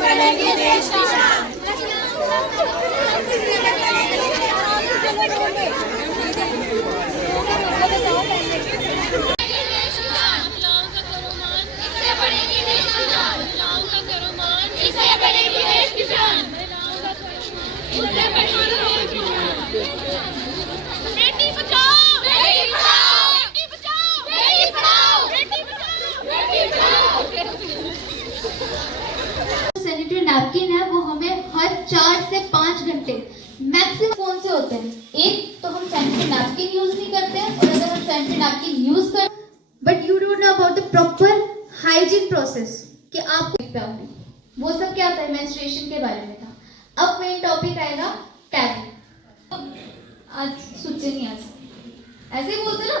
बनेगी देश की शान। सैनिटरी नैपकिन है वो हमें हर 4 से 5 घंटे मैक्सिमम कौन से होते हैं। एक तो हम सैनिटरी नैपकिन यूज नहीं करते हैं, और अगर हम सैनिटरी नैपकिन यूज कर but you don't know about the proper hygiene process कि आपको वो सब क्या होता है, मेंस्ट्रुएशन के बारे में था। अब मेन टॉपिक आएगा टैब। आज सूचे नहीं ऐसे ही बोलते ना,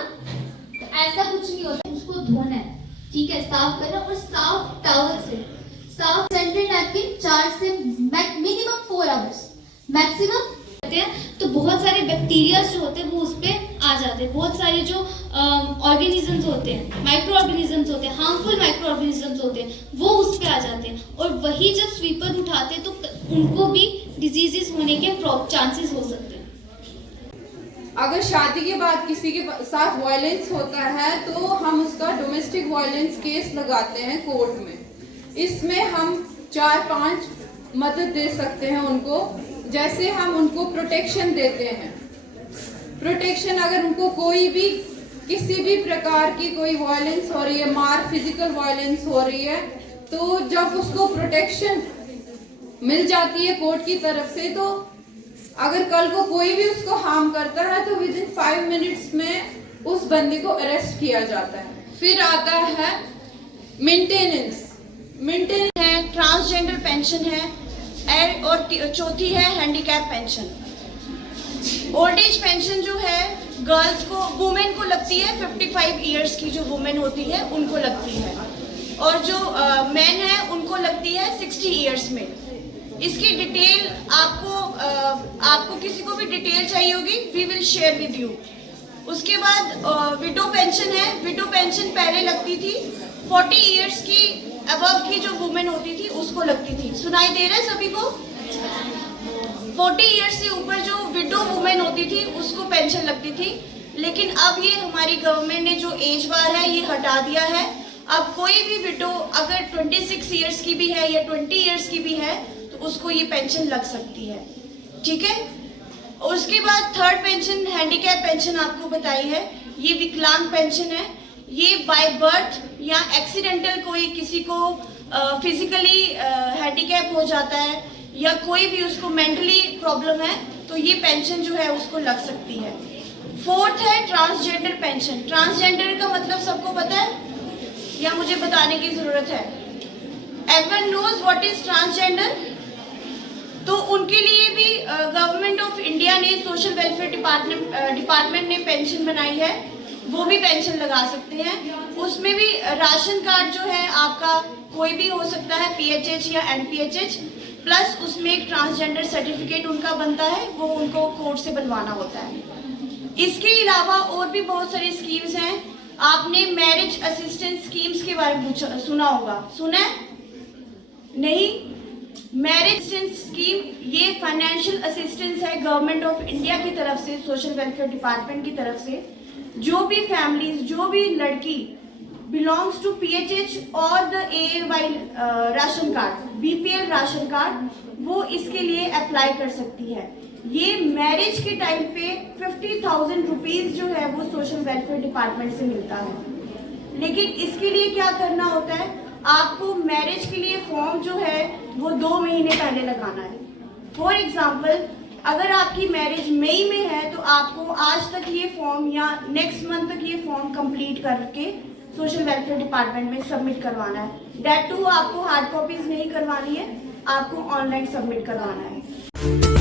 तो ऐसा कुछ नहीं होता, उसको धोना है, ठीक है, साफ करना, और साफ टॉवल से साफ। सैनिटरी नैपकिन 4 से मिनिमम 4 आवर्स मैक्सिमम करते हैं, तो बहुत सारे बैक्टीरिया जो होते हैं वो उस पे आ जाते हैं। बहुत सारे जो ऑर्गेनिजम्स होते हैं, माइक्रो ऑर्गेनिजम्स होते हैं, हार्मफुल माइक्रो ऑर्गेनिजम्स होते हैं, वो उस पे आ जाते हैं, और वही जब स्वीपर उठाते हैं तो उनको भी डिजीजेस होने के चांसेस हो सकते हैं। अगर शादी के बाद किसी के साथ वायलेंस होता है तो हम उसका डोमेस्टिक वायलेंस केस लगाते हैं कोर्ट में। इसमें हम 4-5 मदद दे सकते हैं उनको, जैसे हम उनको प्रोटेक्शन देते हैं। प्रोटेक्शन, अगर उनको कोई भी किसी भी प्रकार की कोई वायलेंस हो रही है, फिजिकल वायलेंस हो रही है, तो जब उसको प्रोटेक्शन मिल जाती है कोर्ट की तरफ से, तो अगर कल को कोई भी उसको हार्म करता है तो विद इन 5 मिनट्स में उस बंदे को अरेस्ट किया जाता है। फिर आता है मेंटेनेंस है, ट्रांसजेंडर पेंशन है, और चौथी है handicap pension. Old age pension जो है गर्ल्स को, वुमेन को लगती है, 55 इयर्स की जो वुमेन होती है उनको लगती है, और जो मैन है उनको लगती है 60 इयर्स में। इसकी डिटेल आपको किसी को भी डिटेल चाहिए होगी, we will share with you. उसके बाद विडो पेंशन है। विडो पेंशन पहले लगती थी 40 इयर्स की अबव की जो वुमेन होती थी उसको लगती थी। सुनाई दे रहा है सभी को? 40 इयर्स से ऊपर जो विडो वुमेन होती थी उसको पेंशन लगती थी, लेकिन अब ये हमारी गवर्नमेंट ने जो एज बार है ये हटा दिया है। अब कोई भी विडो अगर 26 इयर्स की भी है या 20 इयर्स की भी है तो उसको ये पेंशन लग सकती है, ठीक है। उसके बाद थर्ड पेंशन हैंडीकैप पेंशन आपको बताई है, ये विकलांग पेंशन है। ये बाय बर्थ या एक्सीडेंटल कोई किसी को फिजिकली हैंडीकैप हो जाता है या कोई भी उसको मेंटली प्रॉब्लम है तो ये पेंशन जो है उसको लग सकती है। फोर्थ है ट्रांसजेंडर पेंशन। ट्रांसजेंडर का मतलब सबको पता है या मुझे बताने की जरूरत है? Everyone knows what is transgender. तो उनके लिए भी गवर्नमेंट ऑफ इंडिया ने, सोशल वेलफेयर डिपार्टमेंट ने पेंशन बनाई है, वो भी पेंशन लगा सकते हैं। उसमें भी राशन कार्ड जो है आपका कोई भी हो सकता है, PHH या NPHH, प्लस उसमें एक ट्रांसजेंडर सर्टिफिकेट उनका बनता है, वो उनको कोर्ट से बनवाना होता है। इसके अलावा और भी बहुत सारी स्कीम्स हैं। आपने मैरिज असिस्टेंस स्कीम्स के बारे में सुना होगा, सुना है? नहीं? मैरिज असिस्टेंस स्कीम ये फाइनेंशियल असिस्टेंस है गवर्नमेंट ऑफ इंडिया की तरफ से, सोशल वेलफेयर डिपार्टमेंट की तरफ से। जो भी फैमिलीज, जो भी लड़की बिलोंग्स टू PHH और the AAY ration card, BPL ration card, वो इसके लिए अप्लाई कर सकती है। ये मैरिज के टाइम पे 50,000 रुपीज जो है वो सोशल वेलफेयर डिपार्टमेंट से मिलता है। लेकिन इसके लिए क्या करना होता है, आपको मैरिज के लिए फॉर्म जो है वो 2 महीने पहले लगाना है। फॉर एग्जाम्पल, अगर आपकी मैरिज मई में है तो आपको आज तक ये फॉर्म या नेक्स्ट मंथ तक ये फॉर्म कंप्लीट करके सोशल वेलफेयर डिपार्टमेंट में सबमिट करवाना है। दैट टू आपको हार्ड कॉपीज नहीं करवानी है, आपको ऑनलाइन सबमिट करवाना है।